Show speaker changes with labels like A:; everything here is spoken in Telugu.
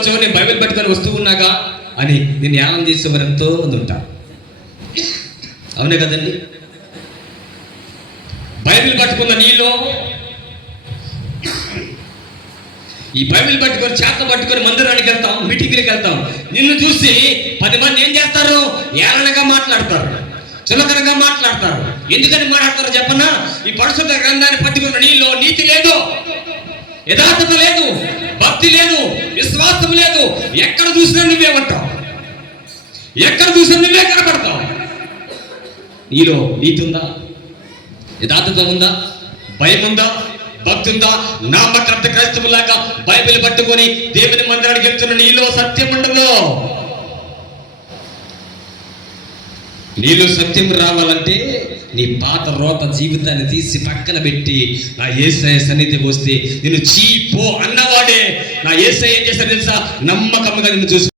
A: వచ్చావు నేను బైబిల్ పట్టుకొని వస్తూ ఉన్నాగా అని నేను యానం చేసేవారు ఎంతో మంది ఉంటారు. అవునే కదండి? బైబిల్ పట్టుకున్న నీలో ఈ బైబిల్ పట్టుకొని చేత పట్టుకొని మందిరానికి వెళ్తాం మీటింగ్కి వెళ్తాం. నిన్ను చూసి పది మంది ఏం చేస్తారు? ఏలనగా మాట్లాడతారు చులకనగా మాట్లాడతారు. ఎందుకని మాట్లాడతారు చెప్పనా? ఈ పరిశుద్ధ గ్రంథాన్ని పట్టుకున్న నీలో నీతి లేదు యథార్థత లేదు. విశ్వాసం లేదు. ఎక్కడ చూసినా నువ్వే ఉంటావు. ఎక్కడ చూసినా నువ్వే కనపడతావు. నీలో నీతి ఉందా? యథార్థత ఉందా? భయం ఉందా? భక్తి ఉందా? నామకర్త క్రైస్తవులాగా బైబిల్ పట్టుకొని దేవుని మందిరానికి వెళ్తున్న నీలో సత్యం ఉండదు. నీలో సత్యం రావాలంటే నీ పాత రోత జీవితాన్ని తీసి పక్కన పెట్టి నా ఏసఐ సన్నిధికి వస్తే నేను చీపో అన్నావు. అన్నవాడే నా ఏసఐ ఏం చేస్తాడు తెలుసా? నమ్మకంగా నిన్ను చూసి